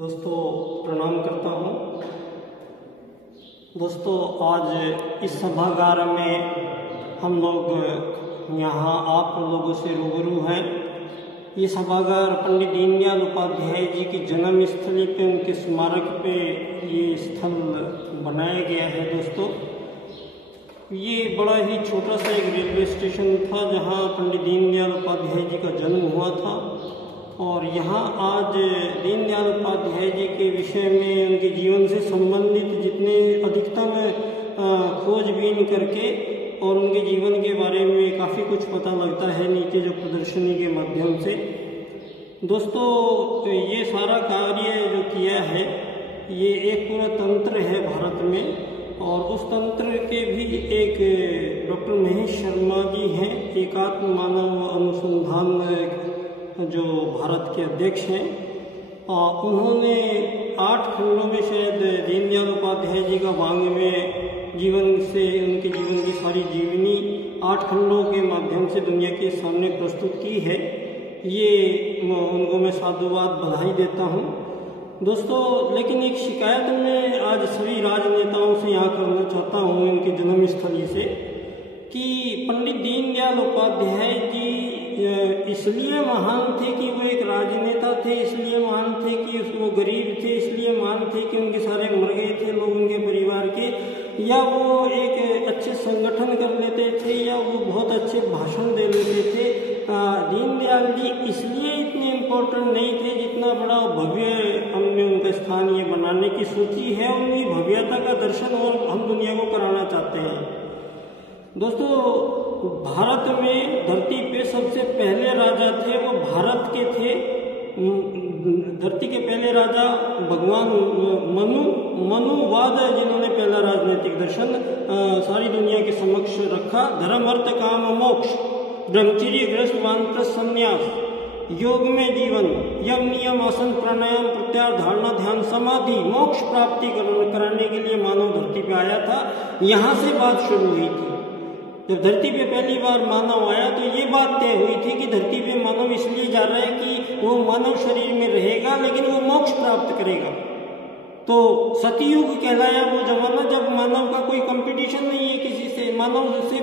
दोस्तों प्रणाम करता हूँ। दोस्तों आज इस सभागार में हम लोग यहाँ आप लोगों से रूबरू हैं। ये सभागार पंडित दीनदयाल उपाध्याय जी की जन्म स्थली पे उनके स्मारक पे ये स्थल बनाया गया है। दोस्तों ये बड़ा ही छोटा सा एक रेलवे स्टेशन था जहाँ पंडित दीनदयाल उपाध्याय जी का जन्म हुआ था और यहाँ आज दीनदयाल उपाध्याय जी के विषय में उनके जीवन से संबंधित जितने अधिकतम खोजबीन करके और उनके जीवन के बारे में काफ़ी कुछ पता लगता है नीचे जो प्रदर्शनी के माध्यम से। दोस्तों ये सारा कार्य जो किया है ये एक पूरा तंत्र है भारत में और उस तंत्र के भी एक डॉक्टर महेश शर्मा जी हैं, एकात्म मानव अनुसंधान जो भारत के अध्यक्ष हैं। उन्होंने 8 खंडों में शायद दीनदयाल उपाध्याय जी का वांग में जीवन से उनके जीवन की सारी जीवनी 8 खंडों के माध्यम से दुनिया के सामने प्रस्तुत की है। ये उनको मैं साधुवाद बधाई देता हूँ। दोस्तों लेकिन एक शिकायत मैं आज सभी राजनेताओं से यहाँ करना चाहता हूँ इनके जन्मस्थली से कि पंडित दीनदयाल उपाध्याय जी इसलिए महान थे कि वो एक राजनेता थे, इसलिए महान थे कि वो गरीब थे, इसलिए महान थे कि उनके सारे मर गए थे लोग उनके परिवार के, या वो एक अच्छे संगठन कर लेते थे, या वो बहुत अच्छे भाषण दे लेते थे। दीनदयाल जी इसलिए इतने इम्पोर्टेंट नहीं थे जितना बड़ा भव्य हमने उनका स्थान ये बनाने की सोची है। उनकी भव्यता का दर्शन और हम दुनिया को कराना चाहते हैं। दोस्तों भारत में धरती पे सबसे पहले राजा थे वो भारत के थे। धरती के पहले राजा भगवान मनुवाद जिन्होंने पहला राजनीतिक दर्शन सारी दुनिया के समक्ष रखा। धर्म अर्थ काम मोक्ष, ब्रह्मचर्य गृहस्थ वानप्रस्थ संन्यास, योग में जीवन, यम नियम आसन प्राणायाम प्रत्याहार धारणा ध्यान समाधि, मोक्ष प्राप्ति कराने के लिए मानव धरती पे आया था। यहाँ से बात शुरू हुई थी। जब धरती पे पहली बार मानव आया तो ये बात तय हुई थी कि धरती पे मानव इसलिए जा रहा है कि वो मानव शरीर में रहेगा लेकिन वो मोक्ष प्राप्त करेगा। तो सतयुग कहलाया वो जमाना जब मानव का कोई कंपटीशन नहीं है किसी से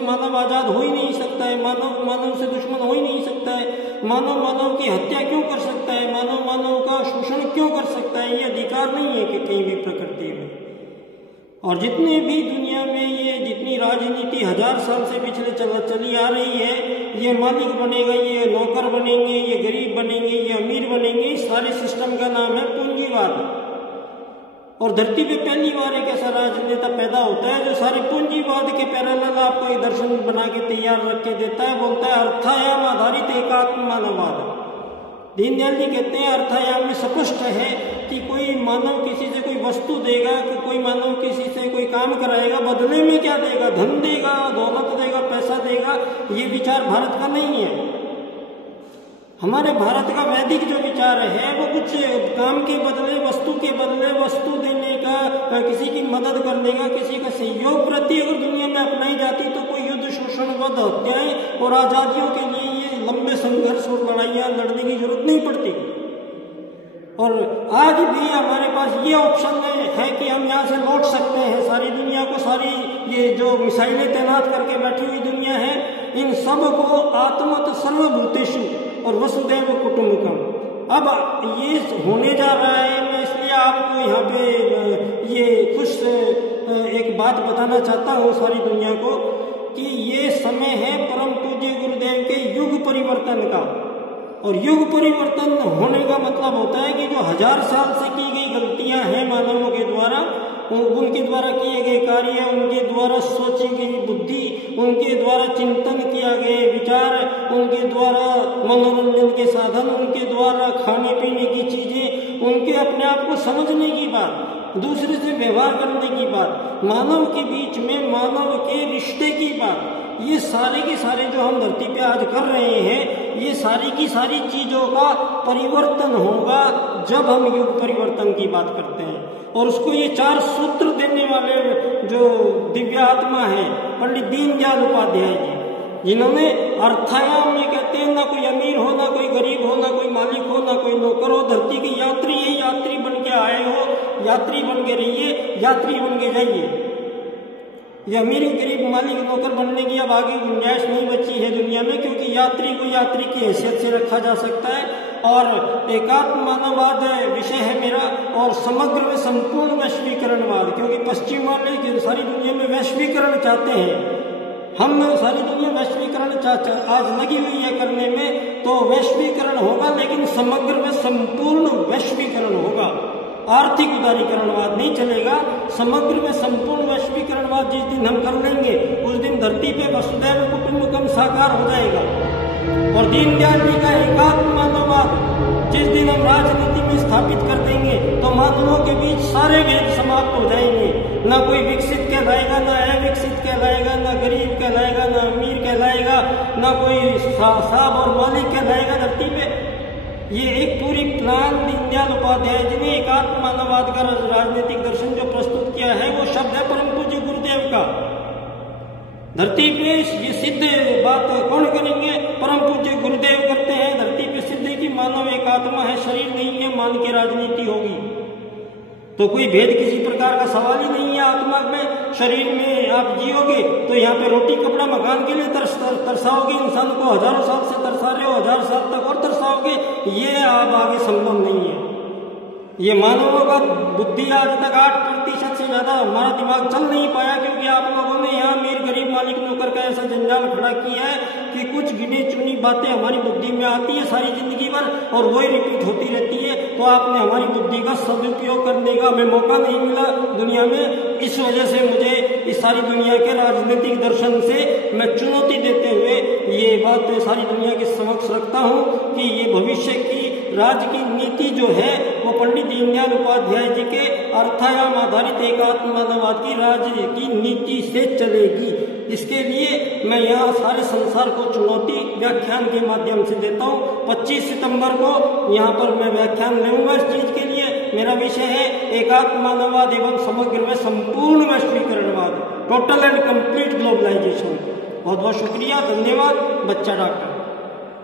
मानव आजाद हो ही नहीं सकता है, मानव से दुश्मन हो ही नहीं सकता है, मानव की हत्या क्यों कर सकता है, मानव का शोषण क्यों कर सकता है, ये अधिकार नहीं है कि कहीं भी प्रकृति में। और जितने भी दुनिया में ये जितनी राजनीति 1000 साल से पिछले चली आ रही है, ये मालिक बनेगा, ये नौकर बनेंगे, ये गरीब बनेंगे, ये अमीर बनेंगे, इस सारे सिस्टम का नाम है पूंजीवाद। और धरती पे पहली बार एक ऐसा राजनेता पैदा होता है जो सारे पूंजीवाद के पैरेलल आपको एक दर्शन बना के तैयार रख के देता है। बोलता है अर्थायाम आधारित एकात्म मानववाद। दीनदयाल जी कहते हैं अर्थायाम में स्पष्ट है कि कोई मानव किसी से कोई वस्तु देगा, कि कोई मानव किसी से कोई काम कराएगा, बदले में क्या देगा, धन देगा, दौलत देगा, पैसा देगा। ये विचार भारत का नहीं है। हमारे भारत का वैदिक जो विचार है वो कुछ काम के बदले वस्तु के बदले वस्तु देने का, किसी की मदद करने का, किसी का सहयोग प्रति अगर दुनिया में अपनाई जाती तो कोई युद्ध शोषण वध हत्याएं और आजादियों के लिए ये लंबे संघर्ष और लड़ाइयाँ लड़ने की जरूरत नहीं पड़ती। और आज भी हमारे पास ये ऑप्शन है कि हम यहाँ से लौट सकते हैं। सारी दुनिया को, सारी ये जो मिसाइलें तैनात करके बैठी हुई दुनिया है, इन सब को आत्मत सर्वभूतेषु और वसुदैव कुटुंबकम अब ये होने जा रहा है। मैं इसलिए आपको यहाँ पे ये कुछ एक बात बताना चाहता हूँ सारी दुनिया को कि ये समय है परम पूज्य गुरुदेव के युग परिवर्तन का। और युग परिवर्तन होने का मतलब होता है कि जो 1000 साल से की गई गलतियां हैं मानवों के द्वारा, उनके द्वारा किए गए कार्य, उनके द्वारा सोची गई बुद्धि, उनके द्वारा चिंतन किया गए विचार, उनके द्वारा मनोरंजन के साधन, उनके द्वारा खाने पीने की चीजें, उनके अपने आप को समझने की बात, दूसरे से व्यवहार करने की बात, मानव के बीच में मानव के रिश्ते की बात, ये सारे के सारे जो हम धरती पे आज कर रहे हैं, ये सारी की सारी चीजों का परिवर्तन होगा जब हम युग परिवर्तन की बात करते हैं। और उसको ये 4 सूत्र देने वाले जो दिव्य आत्मा है पंडित दीनदयाल उपाध्याय जी, जिन्होंने अर्थायाम में कहते हैं ना कोई अमीर हो, ना कोई गरीब हो, ना कोई मालिक हो, ना कोई नौकर हो, धरती की यात्री ही यात्री बन के यात्री बन के रहिए, यात्री बन के जाइए। ये अमीर गरीब मालिक नौकर बनने की अब आगे गुंजाइश नहीं बची है दुनिया में, क्योंकि यात्री को यात्री की हैसियत से रखा जा सकता है। और एकात्म मानववाद विषय है मेरा, और समग्र में संपूर्ण वैश्वीकरणवाद, क्योंकि पश्चिम वाले सारी दुनिया में वैश्वीकरण चाहते हैं। हम सारी दुनिया वैश्वीकरण आज लगी हुई है करने में, तो वैश्वीकरण होगा लेकिन समग्र में संपूर्ण वैश्वीकरण होगा। आर्थिक उदारीकरणवाद नहीं चलेगा, समग्र में संपूर्ण वैश्वीकरणवाद जिस दिन हम कर लेंगे उस दिन धरती पे वसुधैव कुटुंबकम साकार हो जाएगा। और दीनदयाल जी का एकात्म मानववाद जिस दिन हम राजनीति में स्थापित कर देंगे तो मानवों के बीच सारे भेद समाप्त हो जाएंगे। ना कोई विकसित कहलाएगा, ना अविकसित कहलाएगा, ना गरीब कहलाएगा, ना अमीर कहलाएगा, ना कोई साहब और मालिक कहलाएगा धरती पे। ये एक पूरी प्लान दीनदयाल उपाध्याय जी ने एकात्म मानववाद का राजनीतिक दर्शन जो प्रस्तुत किया है वो शब्द है परम पूज्य गुरुदेव का। धरती पे ये सिद्ध बात कौन करेंगे? परम पूज्य गुरुदेव करते हैं। धरती पे सिद्ध है कि मानव एक आत्मा है, शरीर नहीं है, मान के राजनीति होगी। तो कोई भेद किसी प्रकार का सवाल ही नहीं है आत्मा में। शरीर में आप जियोगे तो यहाँ पे रोटी कपड़ा मकान के लिए तरसाओगे, इंसान को हजारों साल से तरसा रहे हो, 1000 साल तक और तरसाओगे, ये आप आगे संभव नहीं है। ये मानवों का बुद्धि आज तक 8% से ज्यादा हमारा दिमाग चल नहीं पाया, क्योंकि आप लोगों ने यहाँ अमीर गरीब मालिक नौकर का ऐसा जंजाल खड़ा किया है कि कुछ गिनी चुनी बातें हमारी बुद्धि में आती है सारी जिंदगी भर और वही रिपीट होती रहती है। तो आपने हमारी बुद्धि का सदुपयोग करने का हमें मौका नहीं मिला दुनिया में। इस वजह से मुझे इस सारी दुनिया के राजनीतिक दर्शन से मैं चुनौती देते हुए ये बात सारी दुनिया के समक्ष रखता हूँ कि ये भविष्य की राज्य की नीति जो है वो पंडित दीनदयाल उपाध्याय जी के अर्थायाम आधारित एकात्म मानववाद की राज्य की नीति से चलेगी। इसके लिए मैं यहाँ सारे संसार को चुनौती व्याख्यान के माध्यम से देता हूँ। 25 सितंबर को यहाँ पर मैं व्याख्यान लूंगा इस चीज के लिए। मेरा विषय है एकात्म मानववाद एवं समग्र में संपूर्ण वैश्वीकरणवाद, टोटल एंड कंप्लीट ग्लोबलाइजेशन। बहुत बहुत शुक्रिया, धन्यवाद। बच्चा डॉक्टर।